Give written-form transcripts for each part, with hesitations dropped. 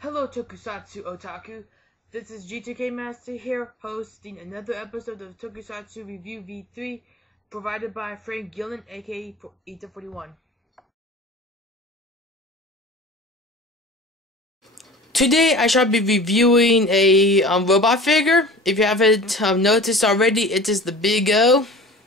Hello Tokusatsu Otaku, this is G2K Master here, hosting another episode of Tokusatsu Review V3, provided by Frank Gillen, aka Ether41. Today I shall be reviewing a robot figure. If you haven't noticed already, it is the Big-O.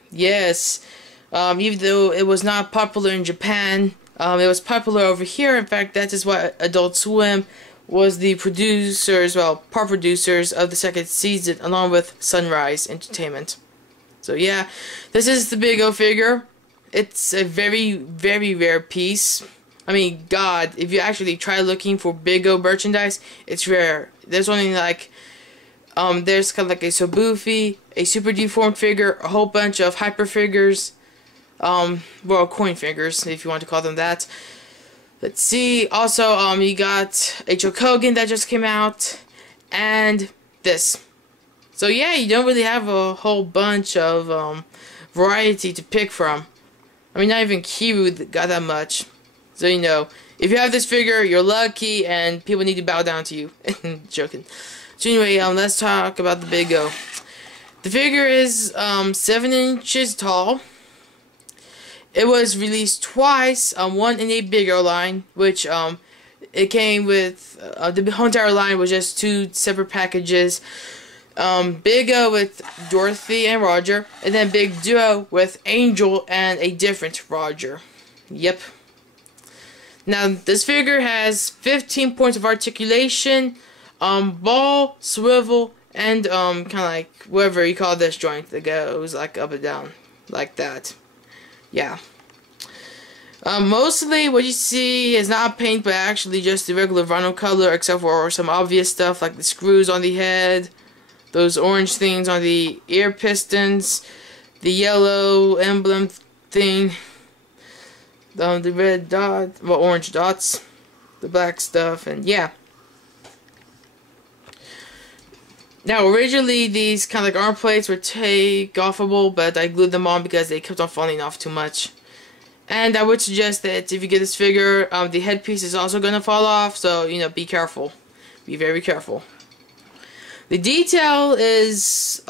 Yes, even though it was not popular in Japan, it was popular over here. In fact, that is why Adult Swim was the producers, well, part producers of the second season, along with Sunrise Entertainment. So yeah, this is the Big-O figure. It's a very, very rare piece. I mean, God, if you actually try looking for Big-O merchandise, it's rare. There's only like, there's kind of like a Sobufi, a super deformed figure, a whole bunch of hyper figures, well, coin figures, if you want to call them that. Let's see, also, you got a Chokogan that just came out, and this. So yeah, you don't really have a whole bunch of, variety to pick from. I mean, not even Kiru got that much. So, you know, if you have this figure, you're lucky, and people need to bow down to you. Joking. So anyway, let's talk about the Big-O. The figure is, 7 inches tall. It was released twice, one in a bigger line, which it came with, the whole entire line was just 2 separate packages. Big-O with Dorothy and Roger, and then Big Duo with Angel and a different Roger. Yep. Now, this figure has 15 points of articulation, ball, swivel, and kind of like whatever you call this joint that goes like up and down, like that. Yeah. Mostly what you see is not paint, but actually just the regular vinyl color, except for some obvious stuff like the screws on the head, those orange things on the ear pistons, the yellow emblem thing, the red dot, well, orange dots, the black stuff, and yeah. Now, originally, these kind of like arm plates were take-offable, but I glued them on because they kept on falling off too much. And I would suggest that if you get this figure, the headpiece is also going to fall off, so, you know, be careful. Be very careful. The detail is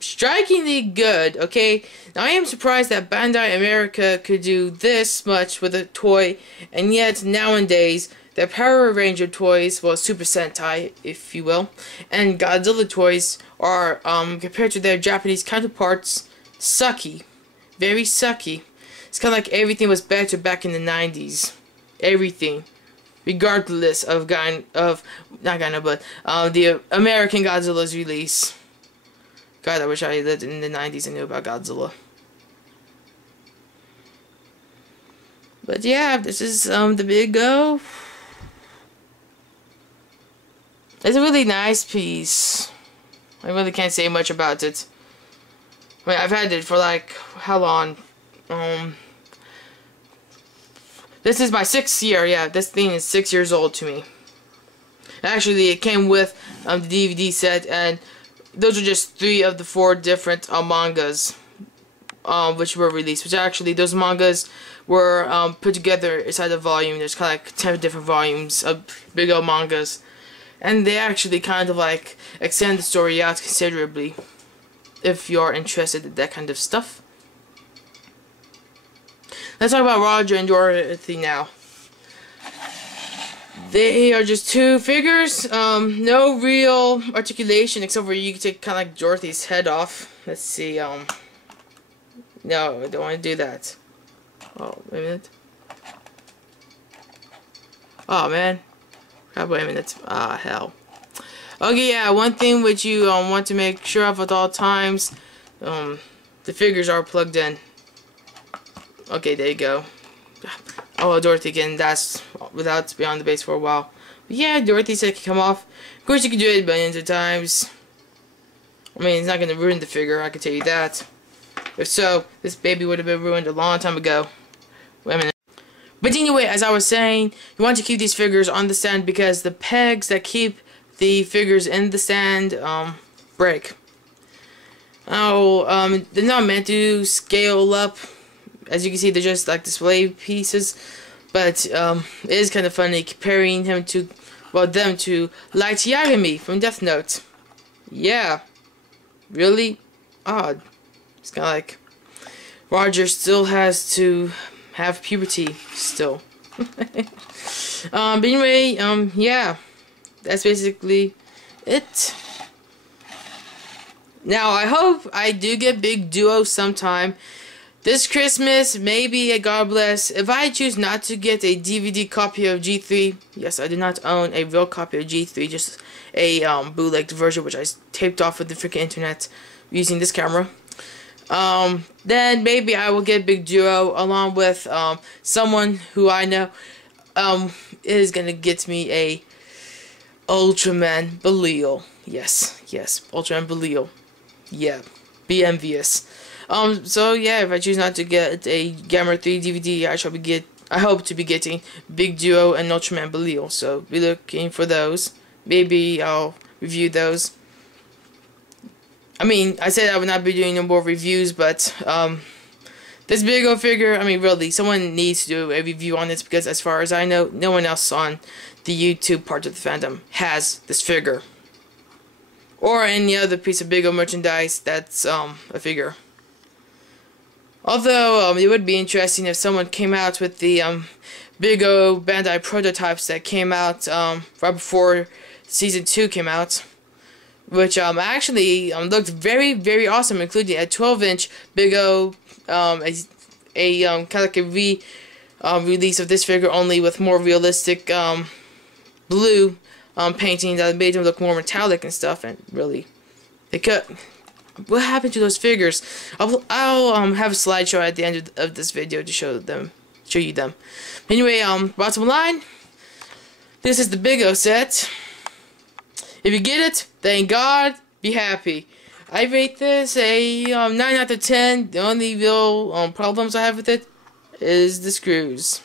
strikingly good, okay? Now, I am surprised that Bandai America could do this much with a toy, and yet, nowadays, the Power Ranger toys, well, Super Sentai, if you will, and Godzilla toys are, compared to their Japanese counterparts, sucky. Very sucky. It's kind of like everything was better back in the 90s. Everything. Regardless of, the American Godzilla's release. God, I wish I lived in the 90s and knew about Godzilla. But yeah, this is, the Big-O. It's a really nice piece. I really can't say much about it. I mean, I've had it for like, how long? This is my 6th year, yeah, this thing is 6 years old to me. Actually, it came with the DVD set, and those are just 3 of the 4 different mangas which were released. Which actually, those mangas were put together inside a volume. There's kind of like 10 different volumes of Big-O mangas. And they actually kind of like extend the story out considerably, if you're interested in that kind of stuff. Let's talk about Roger and Dorothy now. They are just 2 figures, no real articulation except for you can take kind of like Dorothy's head off. Let's see, no, I don't want to do that. Oh, wait a minute. Oh, man. God, wait a minute. Ah, hell. Okay, yeah, one thing which you want to make sure of at all times, the figures are plugged in. Okay, there you go. Oh, Dorothy again, that's without beyond the base for a while. But yeah, Dorothy's head can come off. Of course, you can do it billions of times. I mean, it's not going to ruin the figure, I can tell you that. If so, this baby would have been ruined a long time ago. Wait a minute. But anyway, as I was saying, you want to keep these figures on the stand because the pegs that keep the figures in the stand break. Oh, they're not meant to scale up. As you can see, they're just like display pieces. But it is kind of funny comparing him to well, them to Light Yagami from Death Note. Yeah, really odd. It's kind of like Roger still has to have puberty still. But anyway, yeah, that's basically it. Now, I hope I do get Big Duo sometime this Christmas, maybe a God bless. If I choose not to get a DVD copy of G3, yes, I do not own a real copy of G3, just a bootlegged version, which I taped off with the freaking internet using this camera. Then maybe I will get Big Duo along with someone who I know is gonna get me a Ultraman Belial. Yes, Ultraman Belial. Yeah, be envious. So yeah, if I choose not to get a Gamma 3 DVD, I hope to be getting Big Duo and Ultraman Belial. So be looking for those. Maybe I'll review those. I mean, I said I would not be doing no more reviews, but this Big-O figure, I mean, really, someone needs to do a review on this, because as far as I know, no one else on the YouTube part of the fandom has this figure. Or any other piece of Big-O merchandise that's a figure. Although, it would be interesting if someone came out with the Big-O Bandai prototypes that came out right before Season 2 came out. Which actually looked very, very awesome, including a 12-inch Big-O, kind of like a release of this figure, only with more realistic blue painting that made them look more metallic and stuff. And really, what happened to those figures? I'll have a slideshow at the end of this video to show you them. Anyway, bottom line, this is the Big-O set. If you get it, thank God, be happy. I rate this a 9 out of 10. The only real problems I have with it is the screws.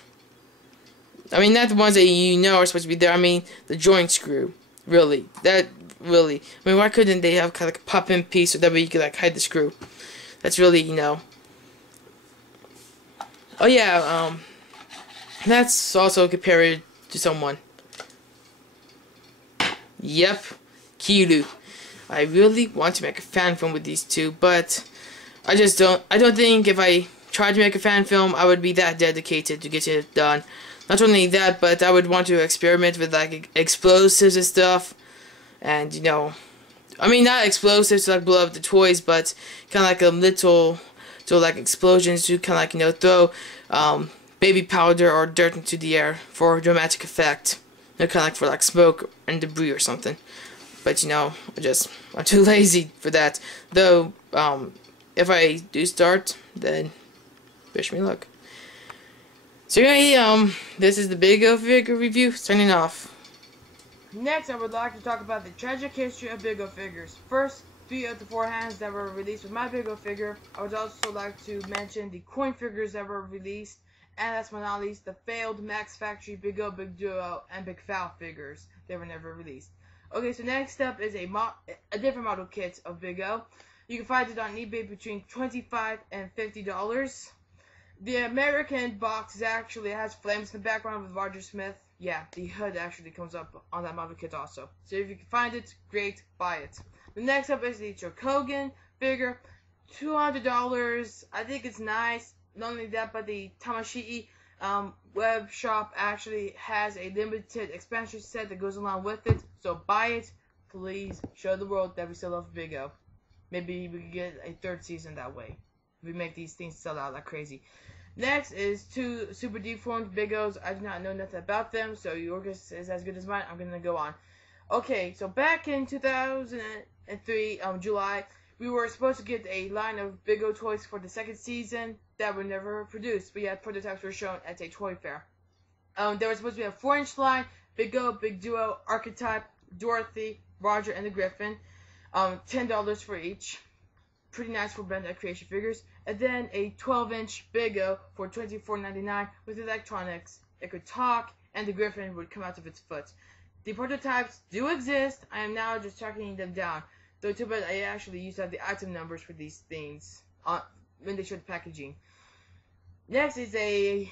I mean, not the ones that you know are supposed to be there. I mean, the joint screw. Really. I mean, why couldn't they have kind of like a pop-in piece so that way you could like hide the screw? That's really, you know. Oh yeah, that's also compared to someone. Yep, Kiru. I really want to make a fan film with these two, but I don't think if I tried to make a fan film, I would be that dedicated to get it done. Not only that, but I would want to experiment with like explosives and stuff. And, you know, I mean, not explosives to like blow up the toys, but kind of like a little, like explosions to kind of like, you know, throw baby powder or dirt into the air for dramatic effect. You know, kind of like for like smoke and debris or something. But, you know, I'm too lazy for that. Though, if I do start, then wish me luck. So anyway, this is the Big-O figure review, signing off. Next, I would like to talk about the tragic history of Big-O figures. First, 3 of the 4 hands that were released with my Big-O figure. I would also like to mention the coin figures that were released, and last but not least, the failed Max Factory Big-O, Big Duo, and Big Foul figures. They were never released. Okay, so next up is a different model kit of Big-O. You can find it on eBay between $25 and $50. The American box actually has flames in the background with Roger Smith. Yeah, the hood actually comes up on that model kit also. So if you can find it, great, buy it. The next up is the Chokogan figure, $200. I think it's nice. Not only that, but the Tamashii web shop actually has a limited expansion set that goes along with it. So buy it, please. Show the world that we still love Big-O. Maybe we can get a 3rd season that way. We make these things sell out like crazy. Next is 2 super deformed Big-Os. I do not know nothing about them, so your guess is as good as mine. I'm gonna go on. Okay, so back in 2003, July, we were supposed to get a line of Big-O toys for the 2nd season that were never produced, but yet prototypes were shown at a toy fair. There was supposed to be a 4-inch line, Big-O, Big Duo, Archetype, Dorothy, Roger, and the Griffin. $10 for each. Pretty nice for Bandai Creation figures. And then a 12-inch Big-O for $24.99 with electronics. It could talk, and the Griffin would come out of its foot. The prototypes do exist. I am now just tracking them down. Though too bad I actually used to have the item numbers for these things when they showed the packaging. Next is a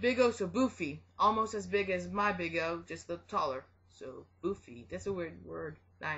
Big-O Sobufi, almost as big as my Big-O, just a little taller. So, boofy. That's a weird word. Nice.